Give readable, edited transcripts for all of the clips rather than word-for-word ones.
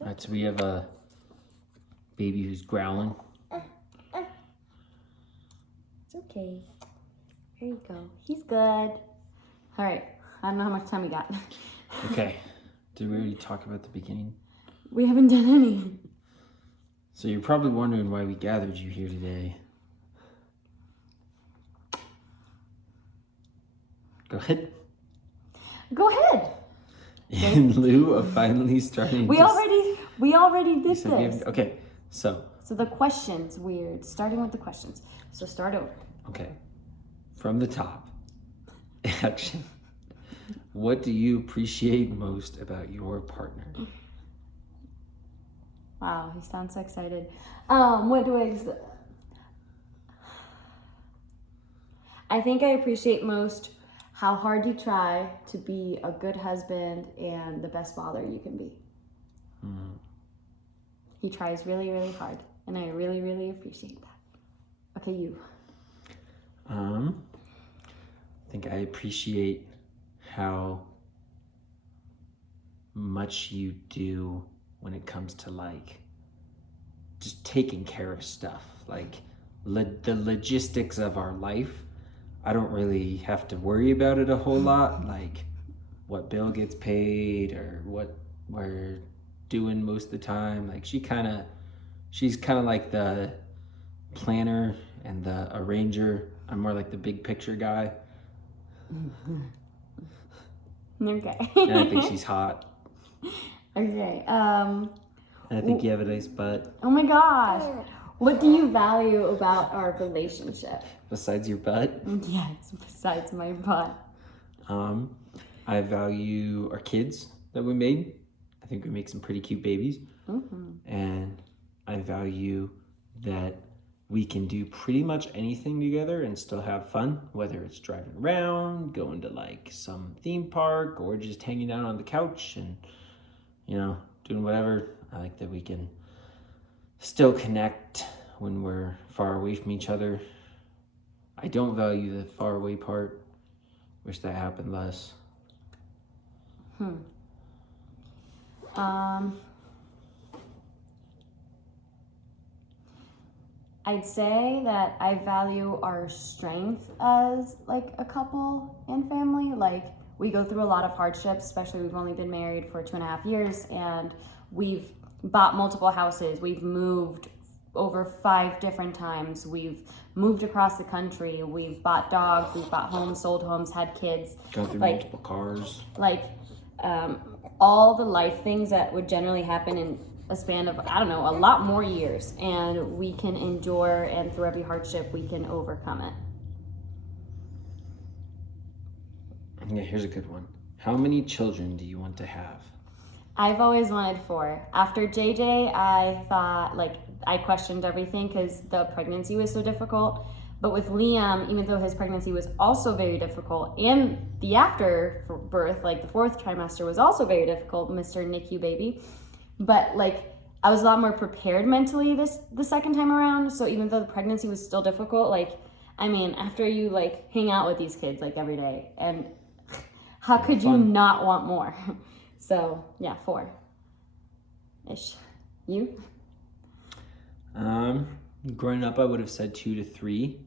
Alright, so we have a baby who's growling. It's okay. There you go. He's good. All right. I don't know how much time we got. Okay. Did we already talk about the beginning? We haven't done any. So you're probably wondering why we gathered you here today. Go ahead. Go ahead. In lieu of finally starting We already did this. Okay, so the questions, weird. Starting with the questions. So start over. okay. From the top. Action. What do you appreciate most about your partner? Wow, he sounds so excited. What do I think I appreciate most how hard you try to be a good husband and the best father you can be. He tries really, really hard, and I really, really appreciate that. Okay, you. I think I appreciate how much you do when it comes to like just taking care of stuff, like the logistics of our life. I don't really have to worry about it a whole lot, like what bill gets paid or what we're doing most of the time. Like she's kind of like the planner and the arranger. I'm more like the big picture guy. Okay. And I think she's hot. Okay. And I think you have a nice butt. Oh my gosh. What do you value about our relationship? Besides your butt? Yes, besides my butt. I value our kids that we made. I think we make some pretty cute babies. Mm-hmm. And I value that we can do pretty much anything together and still have fun, whether it's driving around, going to like some theme park, or just hanging out on the couch and, you know, doing whatever. I like that we can still connect when we're far away from each other. I don't value the far away part. Wish that happened less. I'd say that I value our strength as like a couple and family. Like we go through a lot of hardships, especially we've only been married for 2.5 years, and we've bought multiple houses. We've moved over 5 different times. We've moved across the country. We've bought dogs. We've bought homes, sold homes, had kids. Gone through multiple cars. Like all the life things that would generally happen in a span of, I don't know, a lot more years. And we can endure, and through every hardship, we can overcome it. Yeah, here's a good one. How many children do you want to have? I've always wanted 4. After JJ, I thought, like, I questioned everything because the pregnancy was so difficult. But with Liam, even though his pregnancy was also very difficult, and the afterbirth, like the 4th trimester, was also very difficult, Mr. NICU baby. But like, I was a lot more prepared mentally the second time around. So even though the pregnancy was still difficult, like, I mean, after you like hang out with these kids like every day, and how could you not want more? So yeah, 4-ish. You? Growing up, I would have said 2 to 3.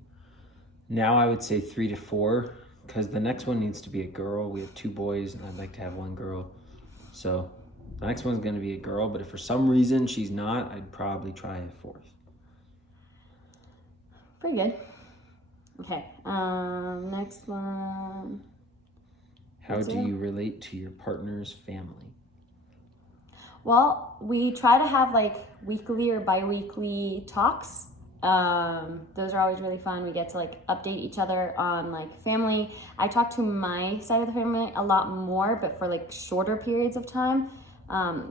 Now I would say 3 to 4, because the next one needs to be a girl. We have 2 boys, and I'd like to have 1 girl. So the next one's going to be a girl, but if for some reason she's not, I'd probably try a 4th. Pretty good. Okay. Next one. How do you relate to your partner's family? Well, we try to have like weekly or bi-weekly talks. Those are always really fun. We get to like update each other on like family. I talk to my side of the family a lot more, but for like shorter periods of time.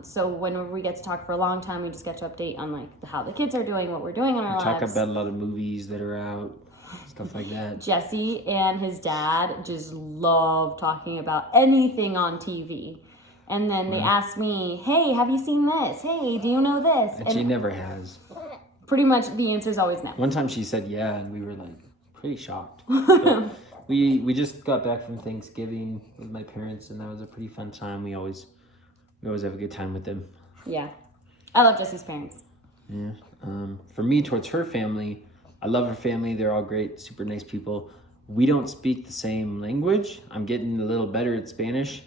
So when we get to talk for a long time, we just get to update on like how the kids are doing, what we're doing in our lives. Talk about a lot of movies that are out, stuff like that. Jesse and his dad just love talking about anything on TV. And then they ask me, hey, have you seen this? Hey, do you know this? And she never has. Pretty much the answer is always no. One time she said yeah, and we were like pretty shocked. We just got back from Thanksgiving with my parents, and that was a pretty fun time. We always We always have a good time with them. Yeah. I love Jesse's parents. Yeah. For me, towards her family, I love her family. They're all great, super nice people. We don't speak the same language. I'm getting a little better at Spanish.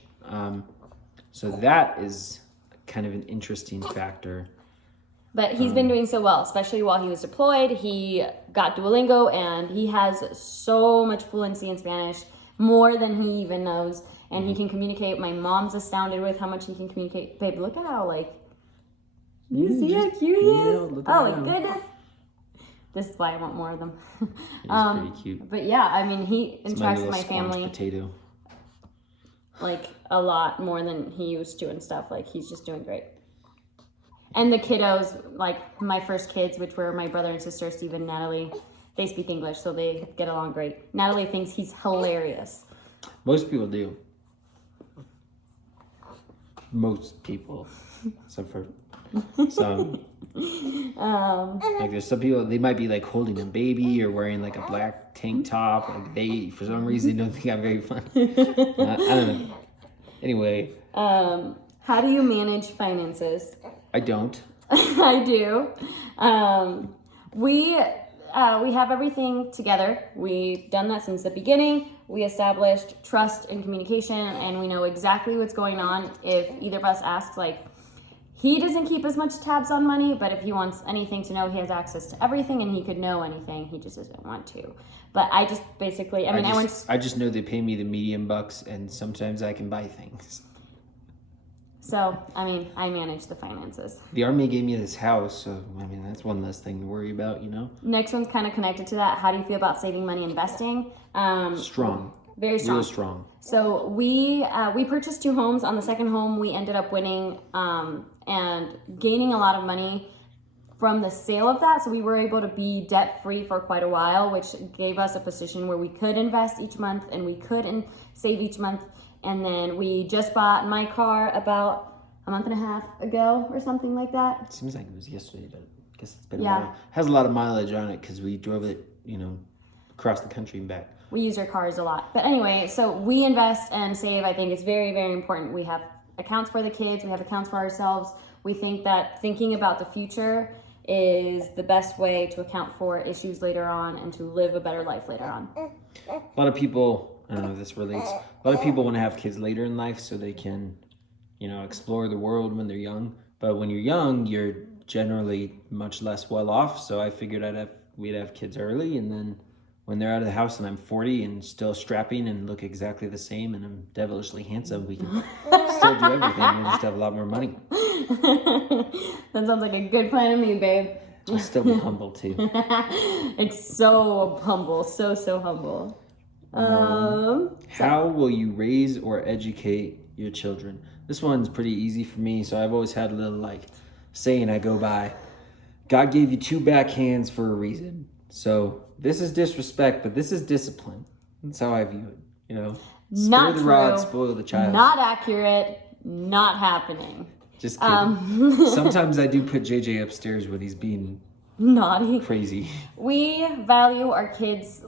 So that is kind of an interesting factor. But he's been doing so well, especially while he was deployed. He got Duolingo, and he has so much fluency in Spanish, more than he even knows. And he can communicate. My mom's astounded with how much he can communicate. Babe, look at how, like, you see how cute he is? look at Oh, my him. goodness. This is why I want more of them. He's pretty cute. But yeah, I mean, he It's interacts with little my squash family potato. like a lot more than he used to and stuff. Like, he's just doing great. And the kiddos, like my first kids, which were my brother and sister, Steve and Natalie, they speak English, so they get along great. Natalie thinks he's hilarious. Most people do. Most people, except for some. Like there's some people, they might be like holding a baby or wearing like a black tank top. Like they, for some reason, don't think I'm very funny. I don't know. Anyway, How do you manage finances? I don't. I do. We have everything together. We've done that since the beginning. We established trust and communication, and we know exactly what's going on. If either of us asks, like, he doesn't keep as much tabs on money, but if he wants anything to know, he has access to everything, and he could know anything. He just doesn't want to. But I just basically, I just know they pay me the medium bucks, and sometimes I can buy things. So, I manage the finances. The Army gave me this house, so that's one less thing to worry about, you know? Next one's kind of connected to that. How do you feel about saving money, investing? Strong. Very strong. Real strong. So we purchased 2 homes. On the second home, we ended up winning and gaining a lot of money from the sale of that. So we were able to be debt free for quite a while, which gave us a position where we could invest each month and we could save each month. And then we just bought my car about a month and a half ago or something like that. It seems like it was yesterday, but I guess it's been Yeah. a while. It has a lot of mileage on it because we drove it, across the country and back. We use our cars a lot. But anyway, so we invest and save. I think it's very, very important. We have accounts for the kids. We have accounts for ourselves. We think that thinking about the future is the best way to account for issues later on and to live a better life later on. A lot of people, I don't know if this relates, a lot of people want to have kids later in life so they can, explore the world when they're young. But when you're young, you're generally much less well off. So I figured we'd have kids early, and then when they're out of the house and I'm 40 and still strapping and look exactly the same and I'm devilishly handsome, we can still do everything. We'll just have a lot more money. That sounds like a good plan to me, babe. I'll still be humble too. It's so humble, so humble. How will you raise or educate your children? This one's pretty easy for me, so I've always had a little saying I go by. God gave you 2 back hands for a reason. So this is disrespect, but this is discipline. That's how I view it. Not Spare the true. rod, spoil the child. Not accurate. Not happening. Just kidding. Sometimes I do put JJ upstairs when he's being Naughty. crazy. We value our kids'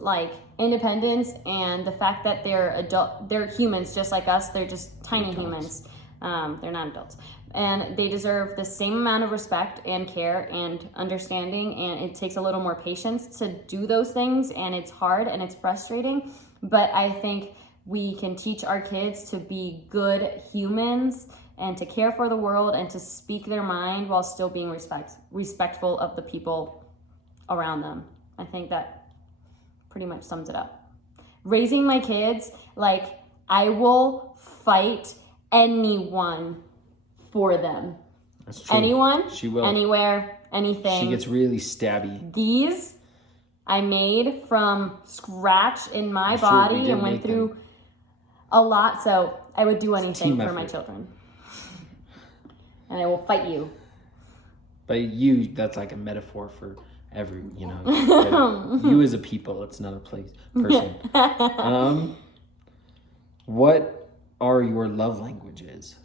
independence and the fact that they're humans just like us. They're just tiny humans. They're not adults. And they deserve the same amount of respect and care and understanding, and it takes a little more patience to do those things, and it's hard and it's frustrating, but I think we can teach our kids to be good humans and to care for the world and to speak their mind while still being respectful of the people around them. I think that pretty much sums it up. Raising my kids, I will fight anyone for them. That's true. Anyone, She will. anywhere, anything. She gets really stabby. These I made from scratch in my I'm sure body we did and went make through them. a lot, so I would do anything team for my effort. children. And I will fight you. But you, that's like a metaphor for you as a people. It's not a person. What are your love languages?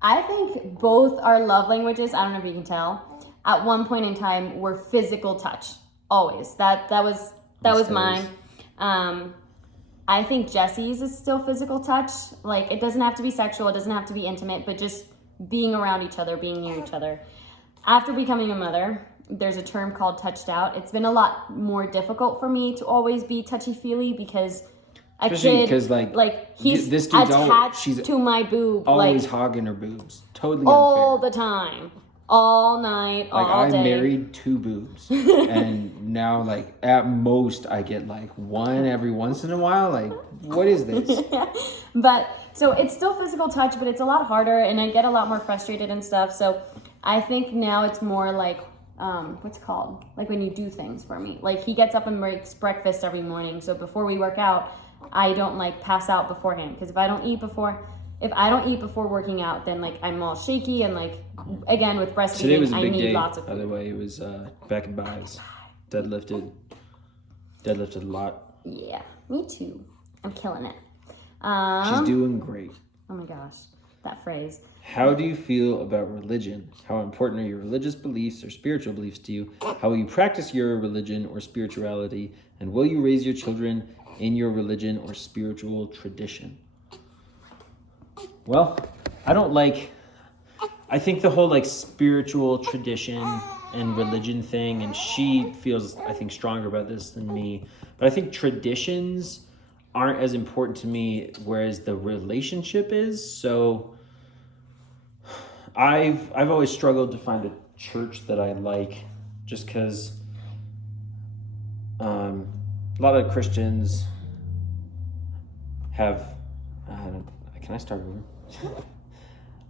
I think both our love languages, I don't know if you can tell, at one point in time were physical touch. Always. That was mine. I think Jesse's is still physical touch. Like, it doesn't have to be sexual, it doesn't have to be intimate, but just being around each other, being near each other. After becoming a mother, there's a term called touched out. It's been a lot more difficult for me to always be touchy-feely because a Especially kid, 'cause, like, he's this dude's attached she's to my boob, always like, hogging her boobs. Totally all unfair. the time. All night, Like, all I day. married 2 boobs, and now, like, at most I get like 1 every once in a while. Like, what is this? But so it's still physical touch, but it's a lot harder, and I get a lot more frustrated and stuff. So I think now it's more like what's it called? Like when you do things for me. Like he gets up and makes breakfast every morning. So before we work out, I don't like pass out beforehand, because if I don't eat before working out, then like I'm all shaky, and like again with Today was breastfeeding, a I big need day. lots of By food. the way, it was back and buys. Deadlifted a lot. Yeah, me too. I'm killing it. She's doing great. Oh my gosh, that phrase. How do you feel about religion? How important are your religious beliefs or spiritual beliefs to you? How will you practice your religion or spirituality? And will you raise your children in your religion or spiritual tradition? Well, I think the whole like spiritual tradition and religion thing, and she feels, I think, stronger about this than me, but I think traditions aren't as important to me, whereas the relationship is. So I've always struggled to find a church that I like, just because a lot of Christians have. Can I start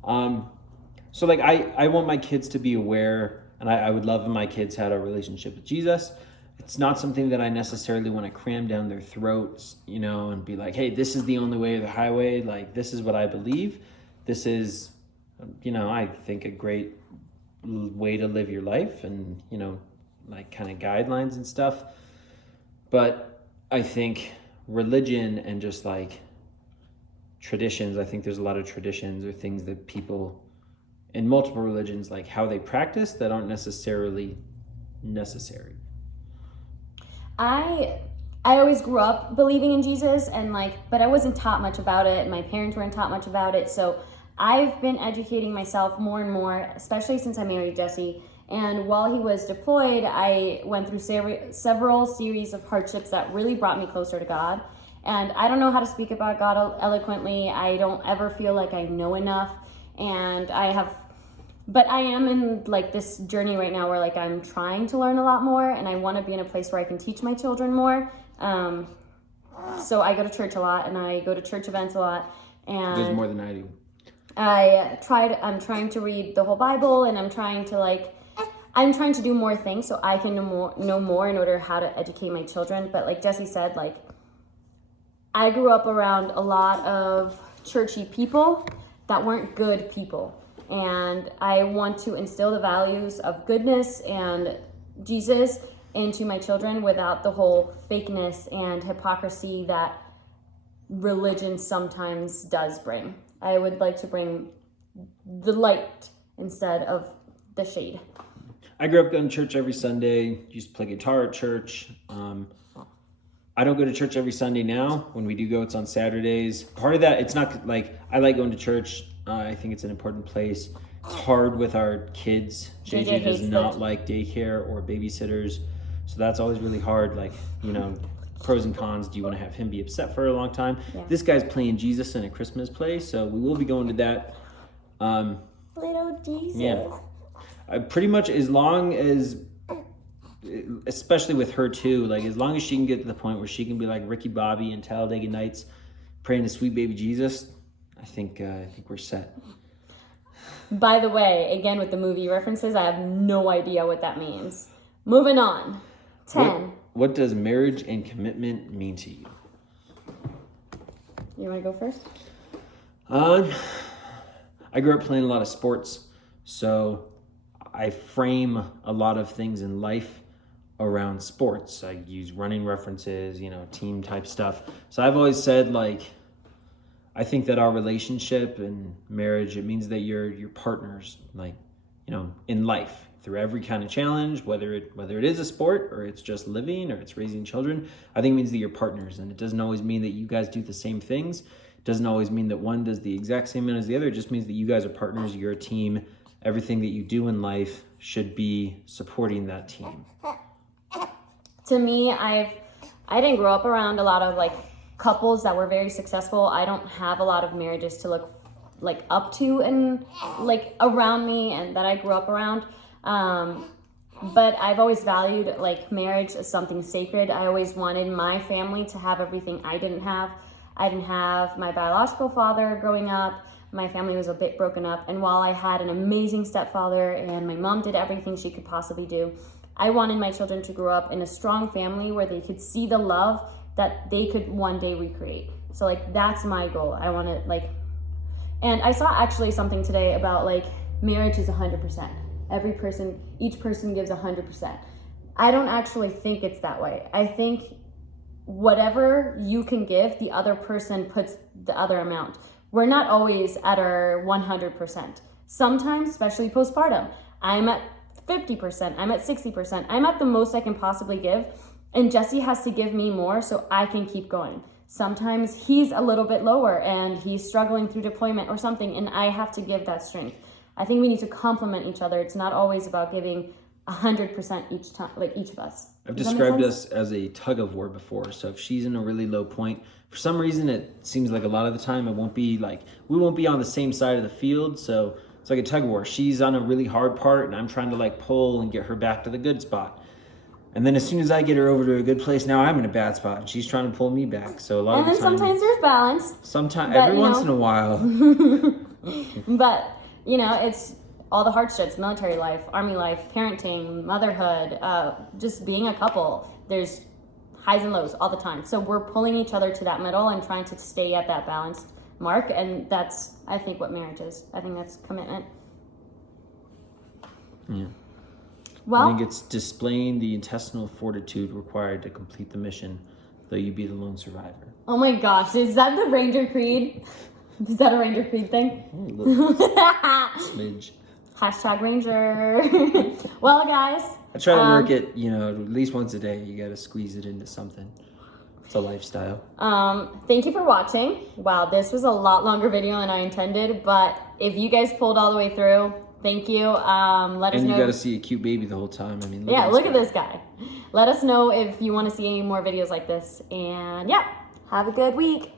over? So like I want my kids to be aware, and I would love if my kids had a relationship with Jesus. It's not something that I necessarily want to cram down their throats, and be like, hey, this is the only way or the highway. Like, this is what I believe. This is, I think a great way to live your life, and, like kind of guidelines and stuff. But I think religion and just like traditions, I think there's a lot of traditions or things that people in multiple religions, like how they practice, that aren't necessarily necessary. I always grew up believing in Jesus, and but I wasn't taught much about it, and my parents weren't taught much about it. So I've been educating myself more and more, especially since I married Jesse. And while he was deployed, I went through several series of hardships that really brought me closer to God. And I don't know how to speak about God eloquently. I don't ever feel like I know enough. And but I am in this journey right now where I'm trying to learn a lot more, and I want to be in a place where I can teach my children more. So I go to church a lot, and I go to church events a lot. And there's more than I do. I'm trying to read the whole Bible, and I'm trying to do more things so I can know more in order how to educate my children. But like Jesse said, I grew up around a lot of churchy people that weren't good people. And I want to instill the values of goodness and Jesus into my children without the whole fakeness and hypocrisy that religion sometimes does bring. I would like to bring the light instead of the shade. I grew up going to church every Sunday, used to play guitar at church. I don't go to church every Sunday now. When we do go, it's on Saturdays. Part of that, it's not like I like going to church. I think it's an important place. It's hard with our kids. JJ does not like daycare or babysitters. So that's always really hard. Pros and cons. Do you want to have him be upset for a long time? Yeah. This guy's playing Jesus in a Christmas play, so we will be going to that. Little Jesus. Yeah. Pretty much as long as, especially with her too, as long as she can get to the point where she can be like Ricky Bobby and Talladega Nights praying to sweet baby Jesus, I think we're set. By the way, again with the movie references, I have no idea what that means. Moving on. 10. What does marriage and commitment mean to you? You want to go first? I grew up playing a lot of sports, so I frame a lot of things in life around sports. I use running references, team type stuff. So I've always said I think that our relationship and marriage, it means that you're partners. in life, through every kind of challenge, whether it is a sport or it's just living or it's raising children. I think it means that you're partners, and it doesn't always mean that you guys do the same things. It doesn't always mean that one does the exact same amount as the other. It just means that you guys are partners, you're a team. Everything that you do in life should be supporting that team. To me, I didn't grow up around a lot of like couples that were very successful. I don't have a lot of marriages to look like up to and like around me and that I grew up around. But I've always valued like marriage as something sacred. I always wanted my family to have everything I didn't have. I didn't have my biological father growing up. My family was a bit broken up. And while I had an amazing stepfather and my mom did everything she could possibly do, I wanted my children to grow up in a strong family where they could see the love that they could one day recreate. So like, that's my goal. I want to like, and I saw actually something today about like marriage is 100%. Each person gives 100%. I don't actually think it's that way. I think whatever you can give, the other person puts the other amount. We're not always at our 100%. Sometimes, especially postpartum, I'm at 50%, I'm at 60%, I'm at the most I can possibly give, and Jesse has to give me more so I can keep going. Sometimes he's a little bit lower and he's struggling through deployment or something, and I have to give that strength. I think we need to complement each other. It's not always about giving 100% each time, like each of us. I've described us as a tug of war before. So if she's in a really low point, for some reason, it seems like a lot of the time we won't be on the same side of the field. So it's like a tug of war. She's on a really hard part and I'm trying to like pull and get her back to the good spot. And then as soon as I get her over to a good place, now I'm in a bad spot and she's trying to pull me back. So a lot of the time. And then sometimes there's balance. Sometimes, every once in a while. But, it's all the hardships, military life, army life, parenting, motherhood, just being a couple. There's highs and lows all the time. So we're pulling each other to that middle and trying to stay at that balanced mark. And that's, I think, what marriage is. I think that's commitment. Yeah. Well, I think it's displaying the intestinal fortitude required to complete the mission, though you be the lone survivor. Oh my gosh, is that the Ranger Creed? Is that a Ranger Creed thing? A little smidge. Hashtag Ranger. Well, guys. I try to work it, at least once a day. You got to squeeze it into something. It's a lifestyle. Thank you for watching. Wow, this was a lot longer video than I intended, but if you guys pulled all the way through, thank you. Let us know. And you got to see a cute baby the whole time. Look at this guy. Let us know if you want to see any more videos like this. And yeah, have a good week.